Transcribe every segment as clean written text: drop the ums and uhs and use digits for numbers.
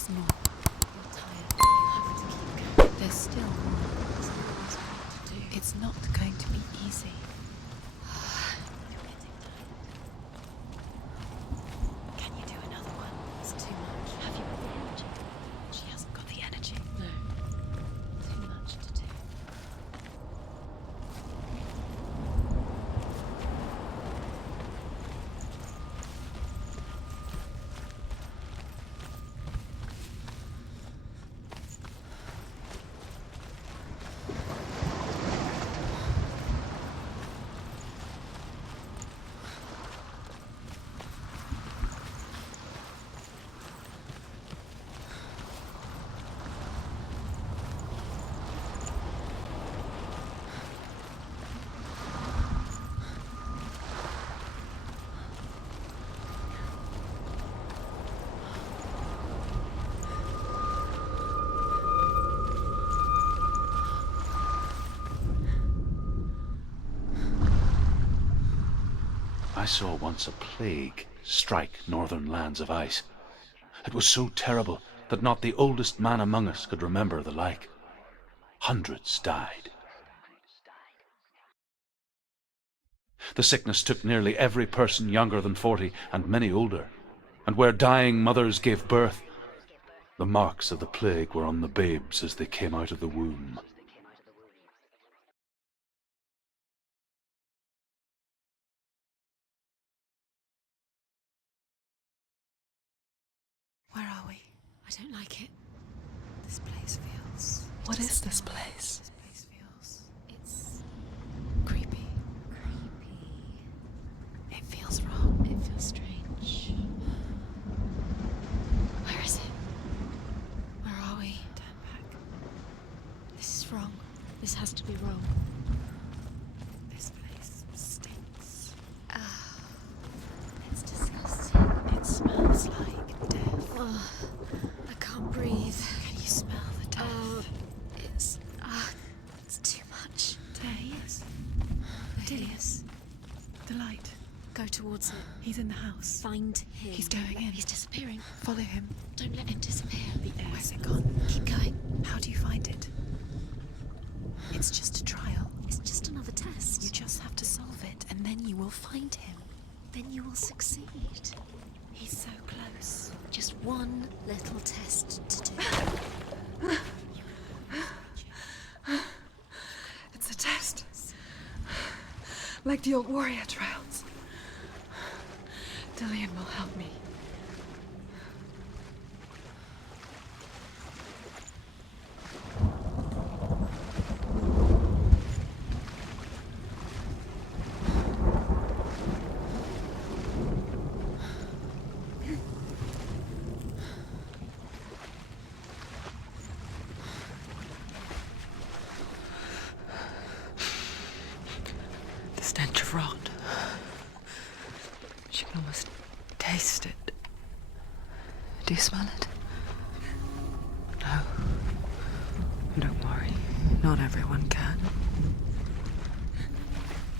There's more. You're tired. You have to keep going. There's still more. There's impossible to do. It's not going to be easy. You're getting tired. Can you do another one? It's too much. Have you got the energy? She hasn't got the energy. No. Too much to do. I saw once a plague strike northern lands of ice. It was so terrible that not the oldest man among us could remember the like. Hundreds died. The sickness took nearly every person younger than 40 and many older, and where dying mothers gave birth, the marks of the plague were on the babes as they came out of the womb. Where are we? I don't like it. This place feels... What is this place? This place feels... It's... creepy. It feels wrong. It feels strange. Where is it? Where are we? Turn back. This is wrong. This has to be wrong. This place stinks. It's disgusting. It smells like death. I can't breathe. Can you smell the death? It's too much. There he is. Dilius. The light. Go towards it. He's in the house. Find him. He's going in. He's disappearing. Follow him. Don't let him disappear. Where's it gone? Keep going. How do you find it? It's just a trial. It's just another test. You just have to solve it, and then you will find him. Then you will succeed. He's so close. Just one little test to do. It's a test. Like the old warrior trials. Dillion will help me. The stench of rot. She can almost taste it. Do you smell it? No. Don't worry. Not everyone can.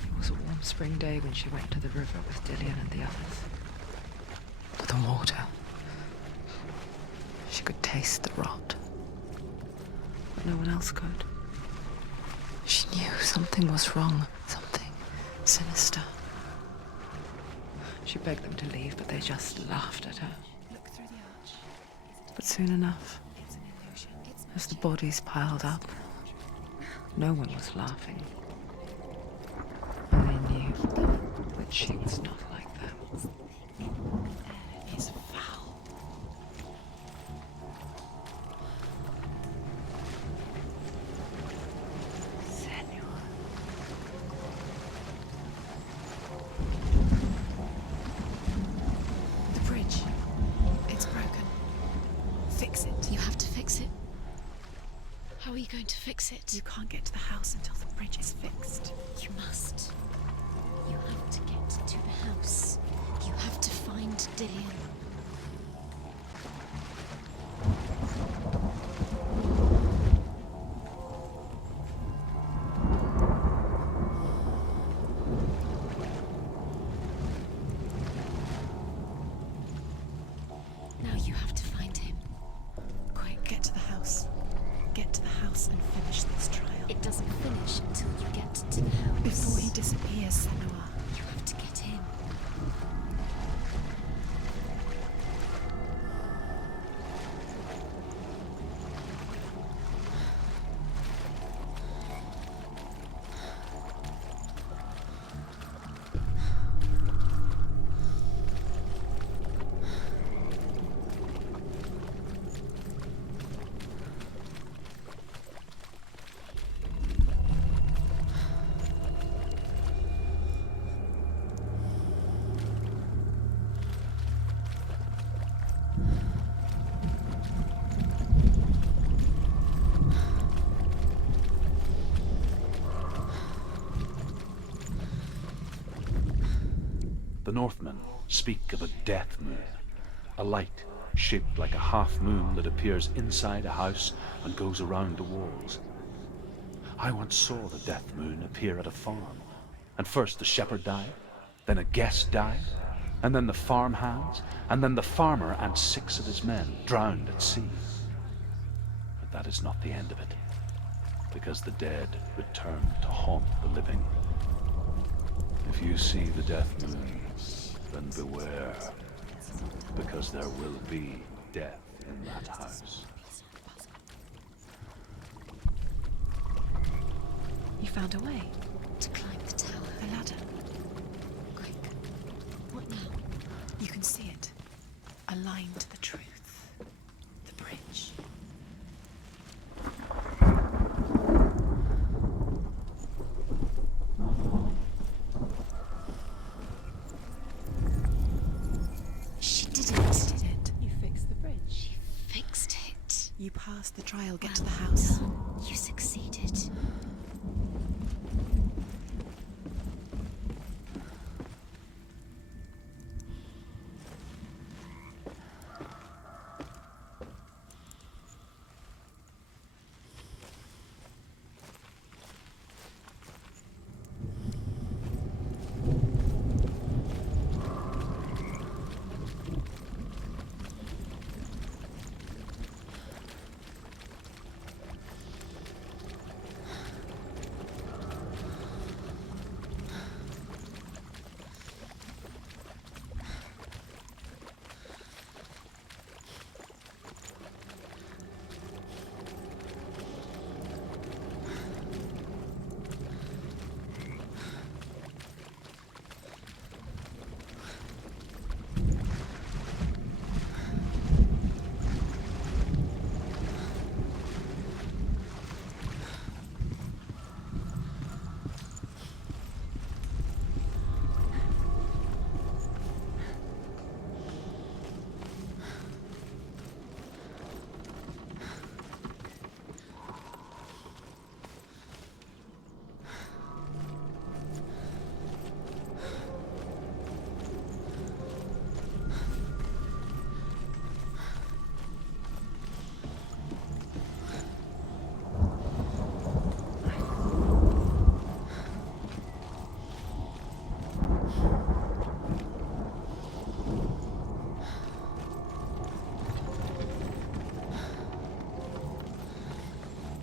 It was a warm spring day when she went to the river with Dillion and the others. But the water. She could taste the rot. But no one else could. She knew something was wrong. Something sinister. She begged them to leave, but they just laughed at her. Look through the arch. But soon enough, It's an illusion. as the bodies piled up, no one was laughing. And they knew that she was not like them. Air is foul. Senua. The bridge. It's broken. Fix it. You have to fix it. How are you going to fix it? You can't get to the house until the bridge is fixed. You must. You have to get to the house. You have to find Dillion. Now you have to find him. disappears, Senua. You have to get him. The Northmen speak of a death moon, a light shaped like a half moon that appears inside a house and goes around the walls. I once saw the death moon appear at a farm, and first the shepherd died, then a guest died, and then the farm hands, and then the farmer and 6 of his men drowned at sea. But that is not the end of it, because the dead return to haunt the living. If you see the death moon, then beware, because there will be death in that house. You found a way. To climb the tower. The ladder. Quick. What now? You can see it. Aligned to the truth. The bridge. She did Did it. it. You fixed the bridge. She fixed it. You passed the trial, get Well to the house. done. You succeeded.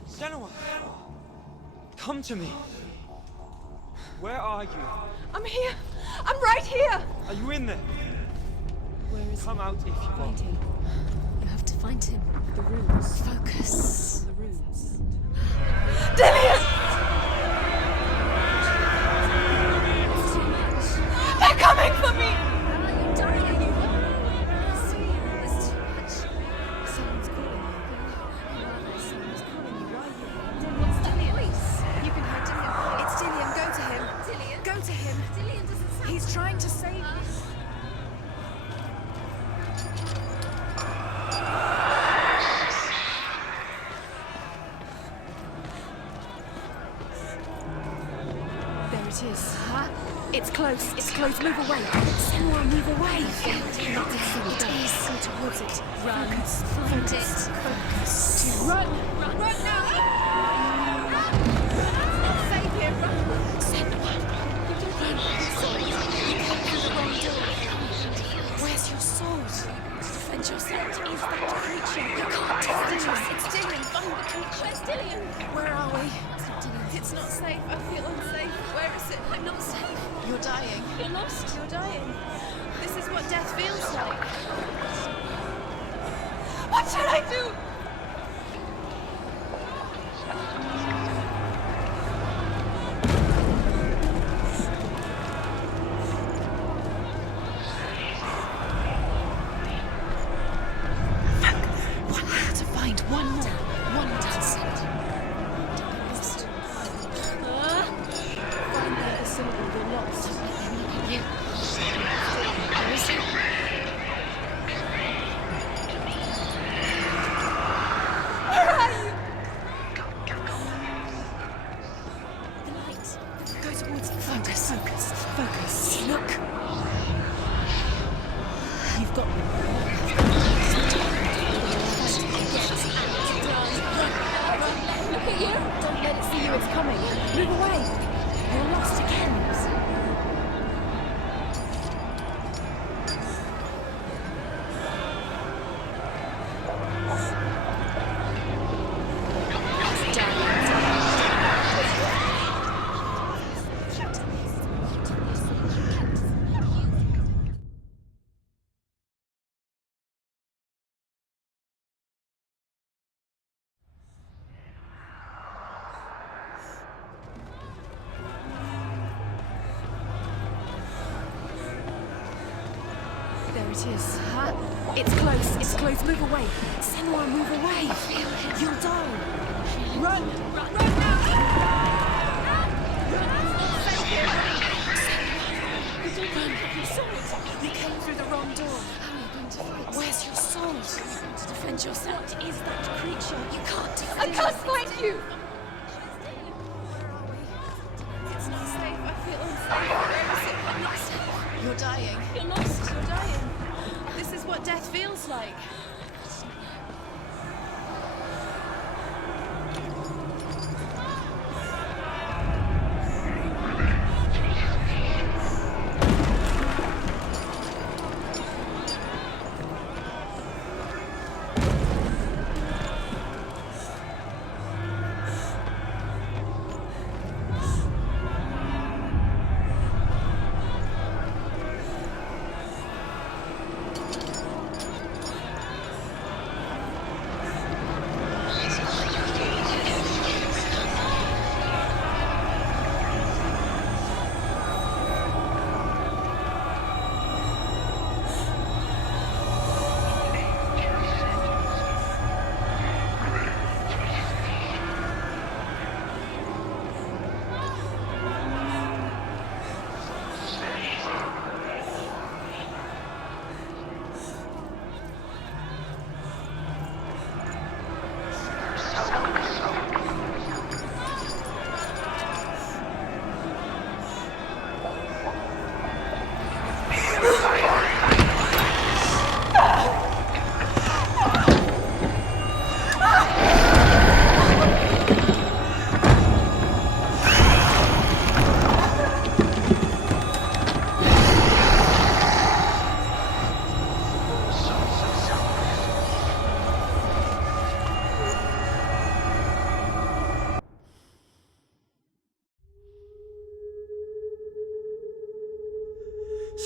Senua! Come to me! Where are you? I'm here! I'm right here! Are you in there? Where is Come out if you are. Find him. You have to find him. The runes. Focus. The runes. Dillian! It's too much. They're coming for me! You're dying, are you? There's too much. Someone's calling you. Someone's calling you right here. What's the voice? You can hear Dillian. It's Dillian. Go to him. Dillian? Go to him. Dillian doesn't sound... He's trying to save you. There it is. Huh? It's close. It's close. Move away. Senua, move away. Not to see it. Go towards it. Run. Focus. Find Focus. it. Focus. Run. Run. Run now. Save him. Senua. Sorry. You came through the wrong door. Where's your sword? And your sword is that creature. You can't It's touch Dillian. it. It's Dillian. Find the creature. Where's Dillian? Where are we? It's not Dillian. It's not safe. I feel unsafe. Where is it? I'm not safe. You're dying. You're lost. You're dying. This is what death feels like. What should I do? There it is. Huh? It's close. It's close. Move away. Senua, move away. You'll die. Run! Run! Run! You saw it. You came through the wrong door. How are you going to fight? Where's your sword? How are you going to defend yourself? What is that creature? You can't defend. I can't fight you. Where are we? It's not safe. I feel unsafe. Where is it? I'm not safe. You're dying. You're lost. You're dying. This is what death feels like.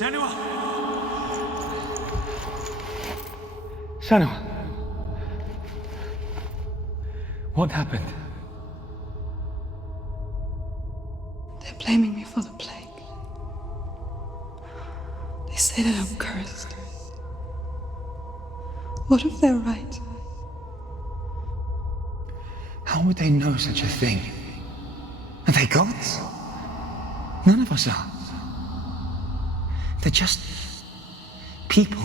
Senua! Senua! What happened? They're blaming me for the plague. They say that I'm cursed. What if they're right? How would they know such a thing? Are they gods? None of us are. They're just people.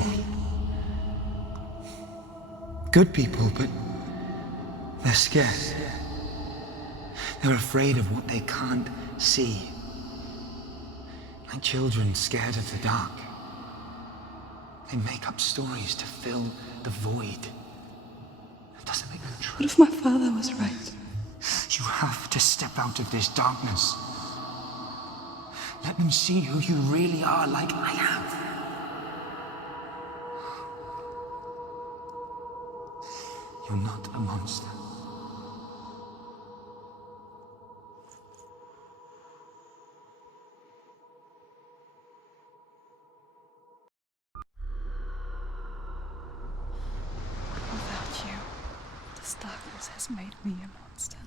Good people, but they're scared. They're afraid of what they can't see. Like children scared of the dark. They make up stories to fill the void. That doesn't make them true. What if my father was right? You have to step out of this darkness. Let them see who you really are, like I have. You're not a monster. This has made me a monster.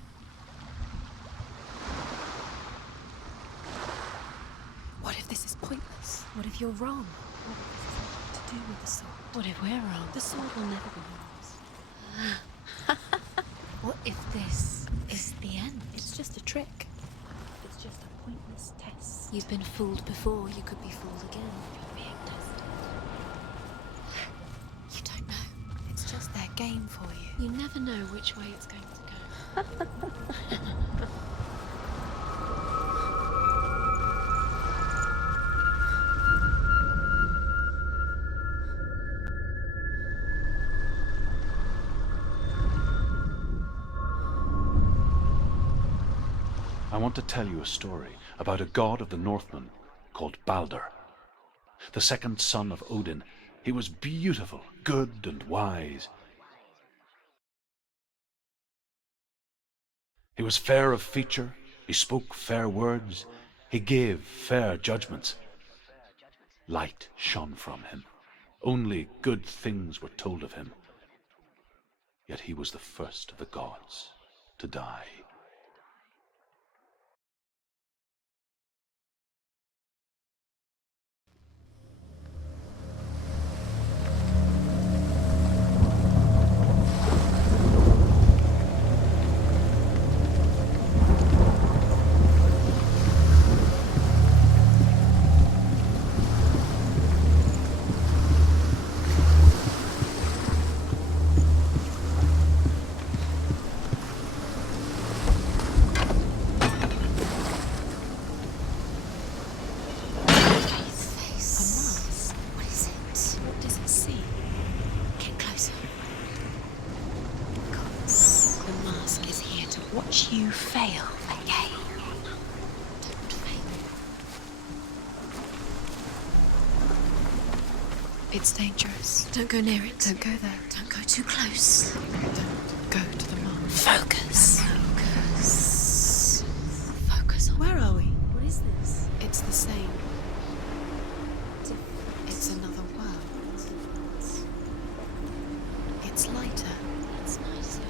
What if this is pointless? What if you're wrong? What if this has nothing to do with the sword? What if we're wrong? The sword will never be yours. What if this is the end? It's just a trick. It's just a pointless test. You've been fooled before, you could be fooled again. You're being tested. You don't know. It's just their game for you. You never know which way it's going to go. I want to tell you a story about a god of the Northmen called Balder. The second son of Odin, he was beautiful, good and wise. He was fair of feature, he spoke fair words, he gave fair judgments. Light shone from him. Only good things were told of him. Yet he was the first of the gods to die. You fail again. Don't fail. It's dangerous. Don't go near it. Don't go there. Don't go too close. Don't go to the mark. Focus. Focus. Focus on. Where are we? What is this? It's the same. It's another world. It's lighter. It's nicer.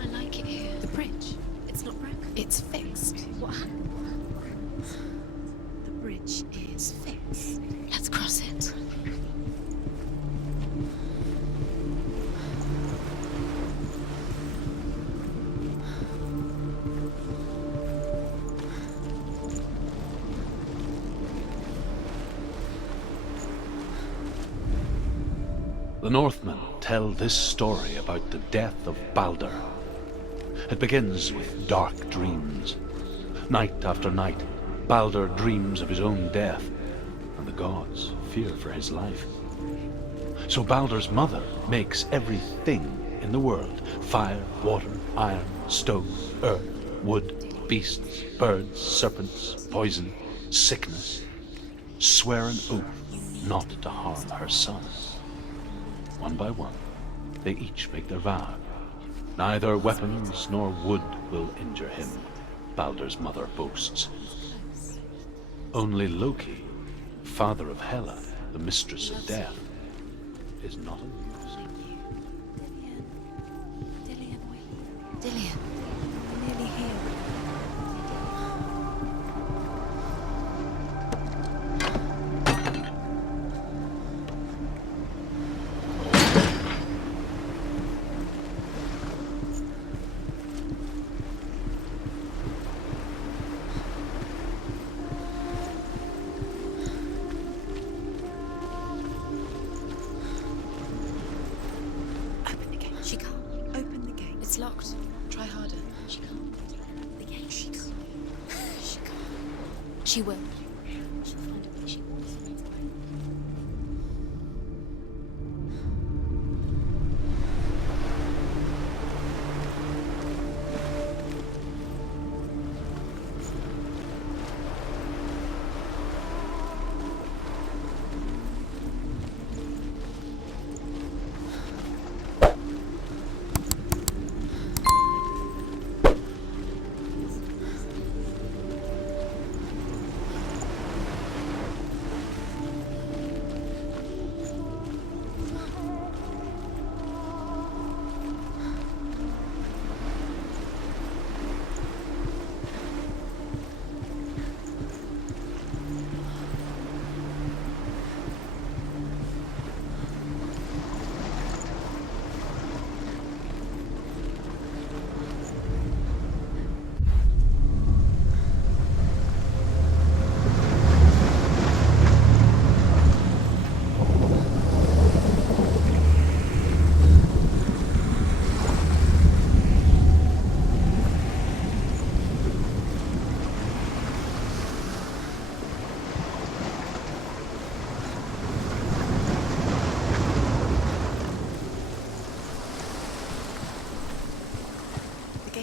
I like it here. The bridge. It's not broken. It's fixed. What happened? The bridge is fixed. Let's cross it. The Northmen tell this story about the death of Balder. It begins with dark dreams. Night after night, Balder dreams of his own death, and the gods fear for his life. So Balder's mother makes everything in the world: fire, water, iron, stone, earth, wood, beasts, birds, serpents, poison, sickness, swear an oath not to harm her sons. One by one, they each make their vow. Neither weapons nor wood will injure him, Balder's mother boasts. Only Loki, father of Hela, the mistress of death, is not amused. Dillian. Nearly here. Open the gate. She can't. Open the gate. It's locked. Try harder. She can't. The gate. She can't. She can't. She will. She'll find a way. She wants it.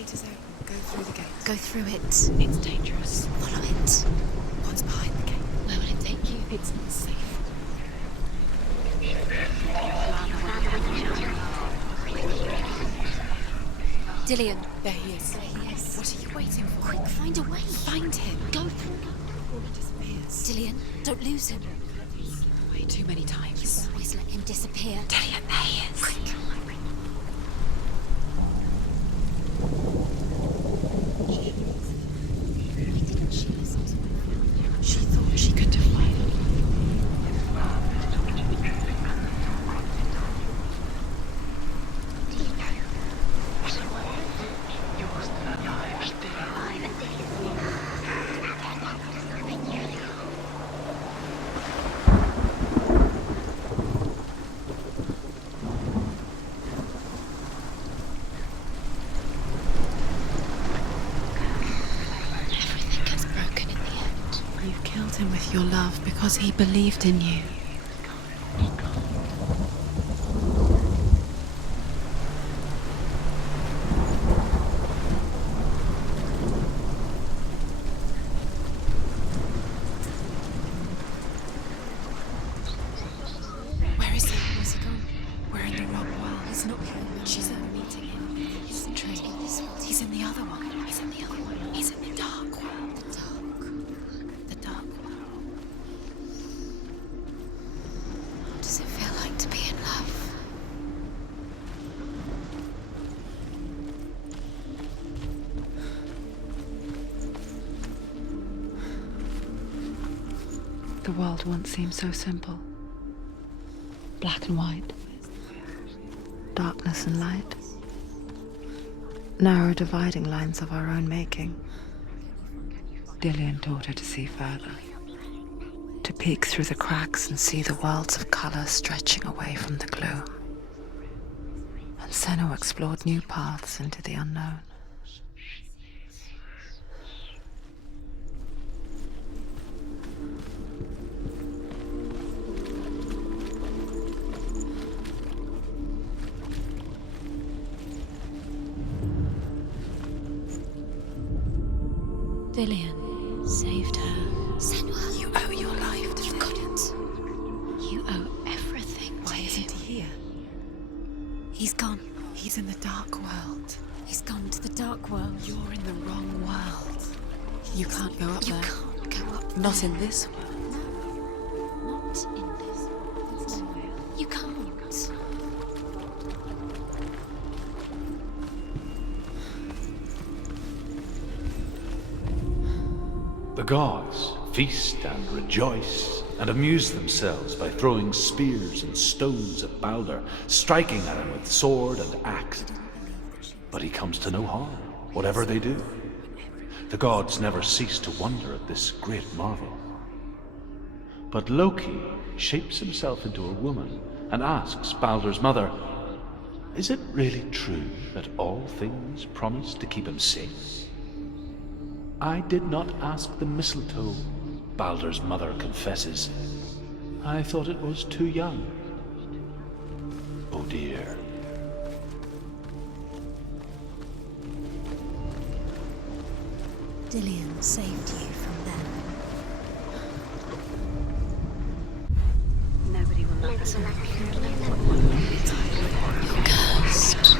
gate is open. Go through the gate. Go through it. It's dangerous. Follow it. What's behind the gate? Where will it take you? It's not safe. Dillion. There he is. There he is. What are you waiting for? Quick, find a way. Find him. Go through. Or he disappears. Dillion, don't lose him. Way too many times. Always let him disappear. Dillion, there he is. Quick. Why didn't she listen to him? She thought she could defy him. Everything gets broken in the end. You killed him with your love because he believed in you. Where is he? Where's he gone? We're in the wrong world. He's not here. She's in the meeting him. He's in this world. He's in the other one. He's in the other one. He's in the dark world. The dark. The dark world. What does it feel like to be in love? The world once seemed so simple. Black and white. Darkness and light. Narrow dividing lines of our own making. Dillion taught her to see further. To peek through the cracks and see the worlds of color stretching away from the gloom. And Senua explored new paths into the unknown. Dillion saved her. Senua, You owe your life to you him. couldn't. You owe everything to Why isn't him. he here? He's gone. He's in the dark world. He's gone to the dark world. You're in the wrong world. You can't go up You there. can't go up Not there. in this world. Not in this world. You can't. The gods feast and rejoice and amuse themselves by throwing spears and stones at Balder, striking at him with sword and axe. But he comes to no harm, whatever they do. The gods never cease to wonder at this great marvel. But Loki shapes himself into a woman and asks Balder's mother, "Is it really true that all things promise to keep him safe?" "I did not ask the mistletoe," Balder's mother confesses. "I thought it was too young." Oh dear. Dillion saved you from them. Nobody will love us. You're cursed.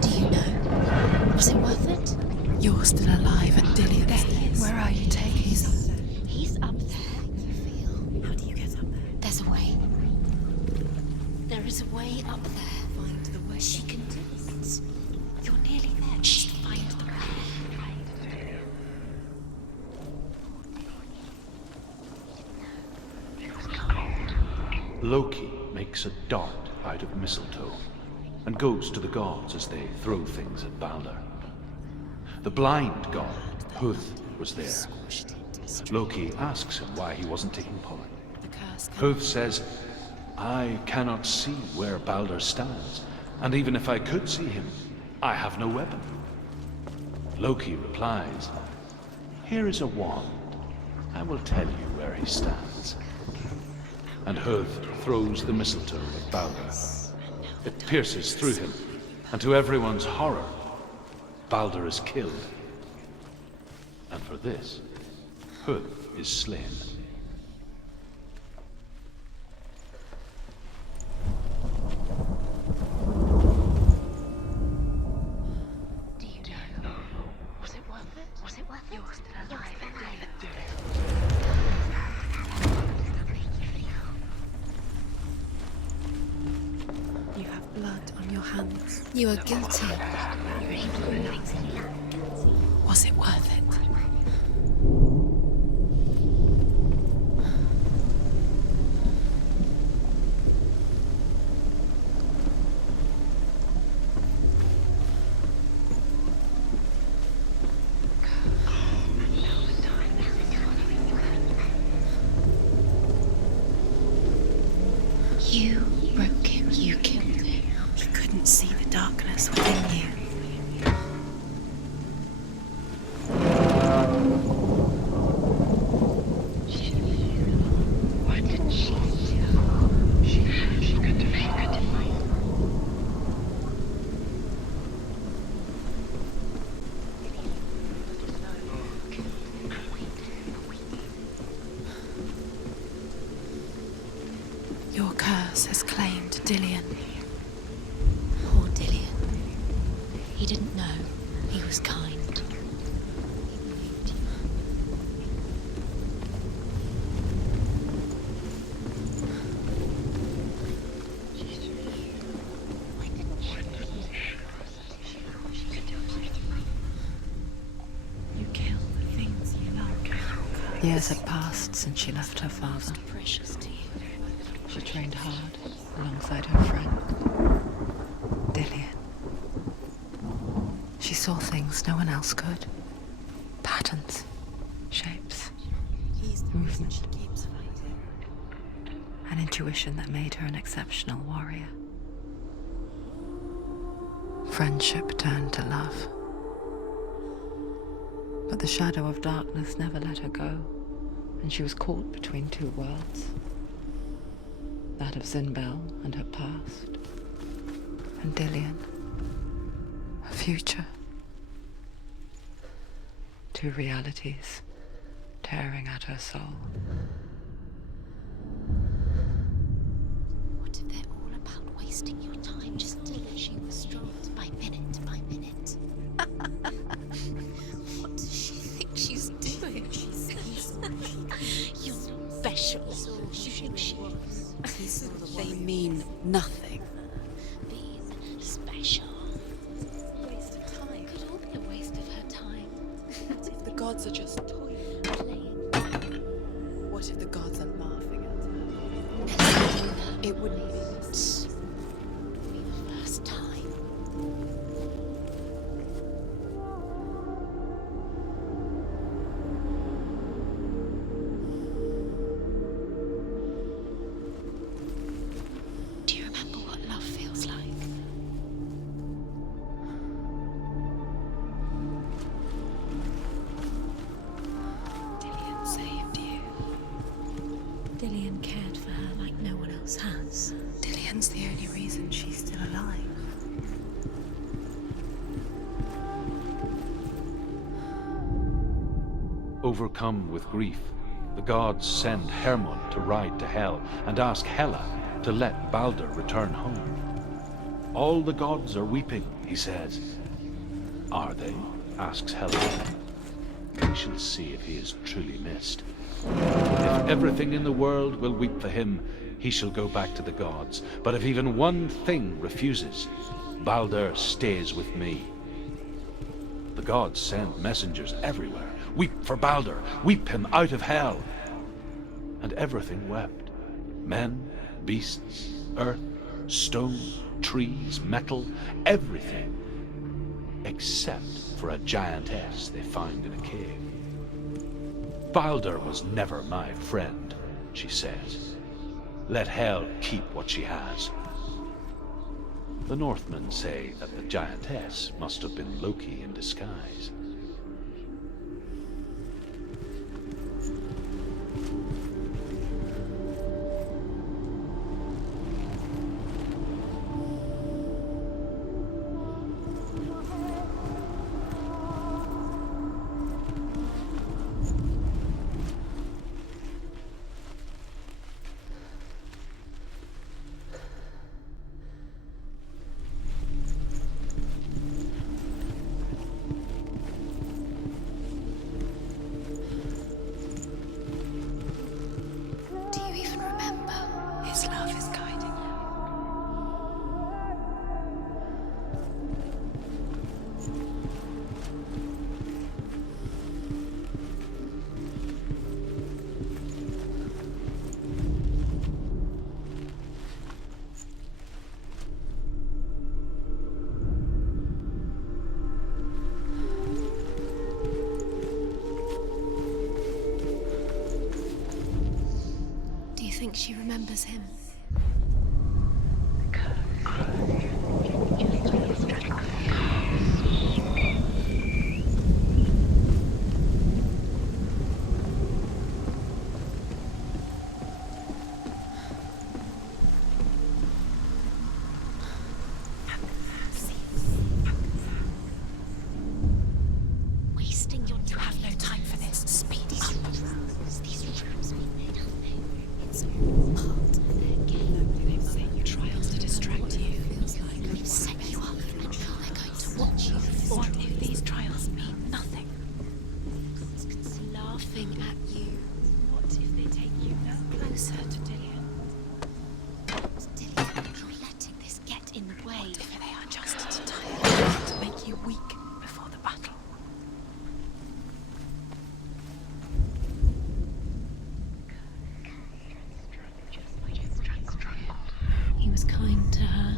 Do you know? Was it worth it? You're still alive at Dillion's. There he is. Where are you taking us? He's up there. How do you get up there? There's a way. There is a way up there. Find the way. She can do it. You're nearly there. Just find the way. Loki makes a dart out of mistletoe and goes to the gods as they throw things at Balder. The blind god, Huth, was there. Loki asks him why he wasn't taking part. The curse. Huth says, I cannot see where Balder stands, and even if I could see him, I have no weapon. Loki replies, "Here is a wand. I will tell you where he stands." And Hod throws the mistletoe at Balder. It pierces through him, and to everyone's horror, Balder is killed. And for this, Hod is slain. Do you know? Was it worth it? Was it worth it? You're still alive. You have blood on your hands. You are guilty. Was it worth it? You broke him. You killed him. He couldn't see the darkness within you. What did she do? She could do. Your curse has claimed Dillion. Poor Dillion. He didn't know. He was kind. You kill the things you love. Years had passed since she left her father. Precious to you. She trained hard alongside her friend, Dillion. She saw things no one else could. Patterns, shapes, movement. An intuition that made her an exceptional warrior. Friendship turned to love. But the shadow of darkness never let her go, and she was caught between two worlds. That of Zinbel and her past, and Dillion, her future. Two realities tearing at her soul. What if they're all about wasting your time just to let you stroll by minute by minute? What does she think she's doing? You're special. She thinks she is. They mean nothing. Being special. Waste of time. Could all be a waste of her time. What if the gods are just toying? Playing. What if the gods are laughing at her? It It wouldn't be be the first time. Do you remember what love feels like? Dillion saved you. Dillion cared for her like no one else has. Dillion's the only reason she's still alive. Overcome with grief, the gods send Hermod to ride to Hel and ask Hela to let Balder return home. All the gods are weeping, he says. Are they? Asks Hela. We shall see if he is truly missed. If everything in the world will weep for him, he shall go back to the gods. But if even one thing refuses, Balder stays with me. The gods send messengers everywhere. Weep for Balder, weep him out of hell. And everything wept. Men, beasts, earth, stone, trees, metal, everything. Except for a giantess they found in a cave. Balder was never my friend, she says. let Hel keep what she has. The Northmen say that the giantess must have been Loki in disguise. She remembers him. Wasting your time. You have no time for this. Speed up. These traps mean nothing. It's a part of their game. They say you trials to distract you. Feels like we've set you up and sure they're going to watch you. What if these trials mean nothing? Laughing at you. What if they take you no closer to Dillion? Dillion, you're letting this get in the way. What if they are just to tire you, to make you weak before the battle? He was kind to her.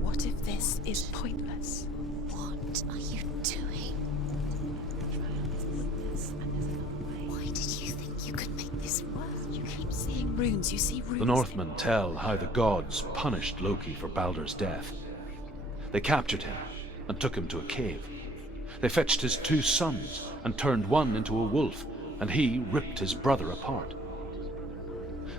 What if this is pointless? What are you doing? Why did you think you could make this work? You keep seeing runes, you see runes. The Northmen tell how the gods punished Loki for Baldur's death. They captured him and took him to a cave. They fetched his 2 sons and turned one into a wolf, and he ripped his brother apart.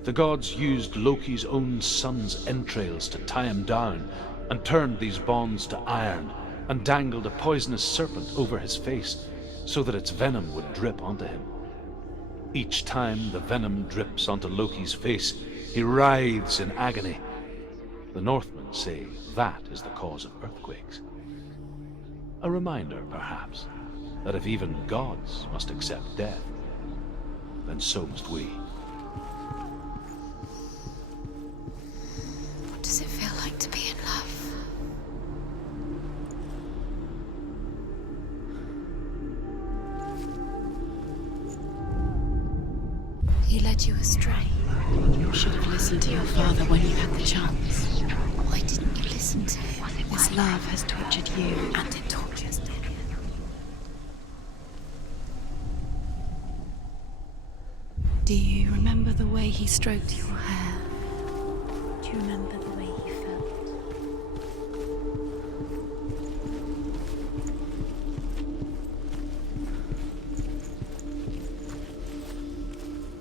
The gods used Loki's own son's entrails to tie him down and turned these bonds to iron and dangled a poisonous serpent over his face so that its venom would drip onto him. Each time the venom drips onto Loki's face, he writhes in agony. The Northmen say that is the cause of earthquakes. A reminder, perhaps, that if even gods must accept death, then so must we. What does it feel like to be in love? He led you astray. You should have listened to your father when you had the chance. Why didn't you listen to him? This love has tortured you, and it tortures Dillion. Do you remember the way he stroked your hair? Do you remember the way he felt?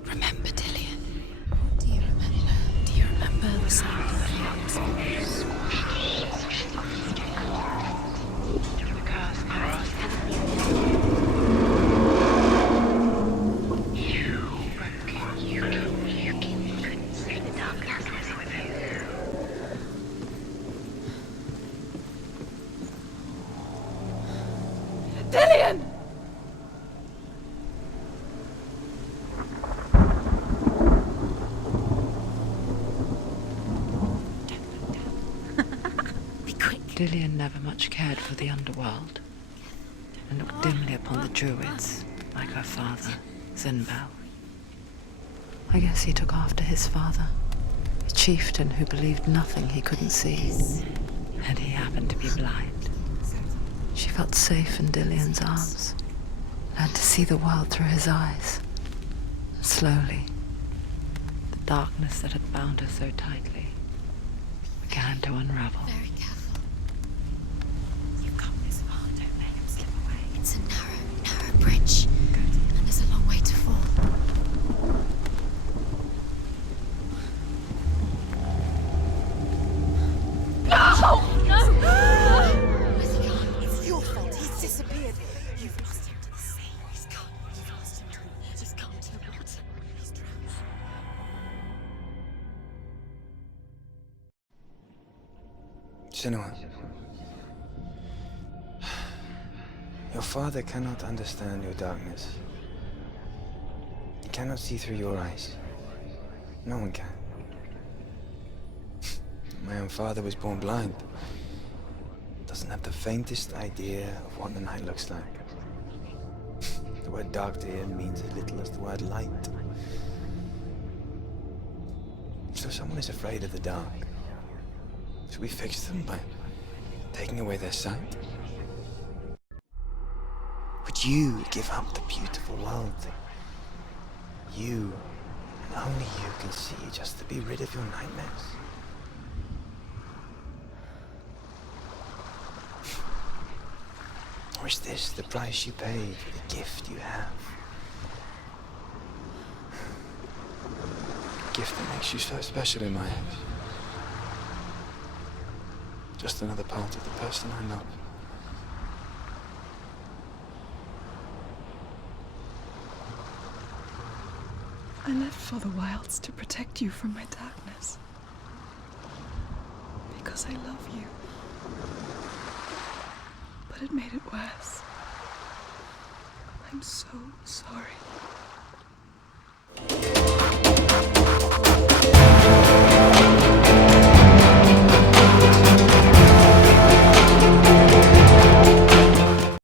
Remember, Dillion? What do you remember? Do you remember the sound of the rocks? Dillion! Be quick. Dillion never much cared for the underworld, and looked dimly upon the druids, like her father, Zinbel. I guess he took after his father, a chieftain who believed nothing he couldn't see. And he happened to be blind. She felt safe in Dillion's arms, learned to see the world through his eyes. And slowly, the darkness that had bound her so tightly began to unravel. Very careful. You've come this far, don't let him slip away. It's a narrow bridge. And there's a long way to fall. Where's he gone? It's your fault. He's disappeared. You've lost him to the sea. He's gone. You've lost him to him. Just come to the water. He's drowned. Senua. Your father cannot understand your darkness. He cannot see through your eyes. No one can. My own father was born blind. Doesn't have the faintest idea of what the night looks like. The word dark to him means as little as the word light. So someone is afraid of the dark. Should we fix them by taking away their sight? Would you give up the beautiful world that you, and only you, can see just to be rid of your nightmares? Or is this the price you pay for the gift you have? A gift that makes you so special in my eyes. Just another part of the person I love. I left for the wilds to protect you from my darkness. Because I love you. But it made it worse. I'm so sorry.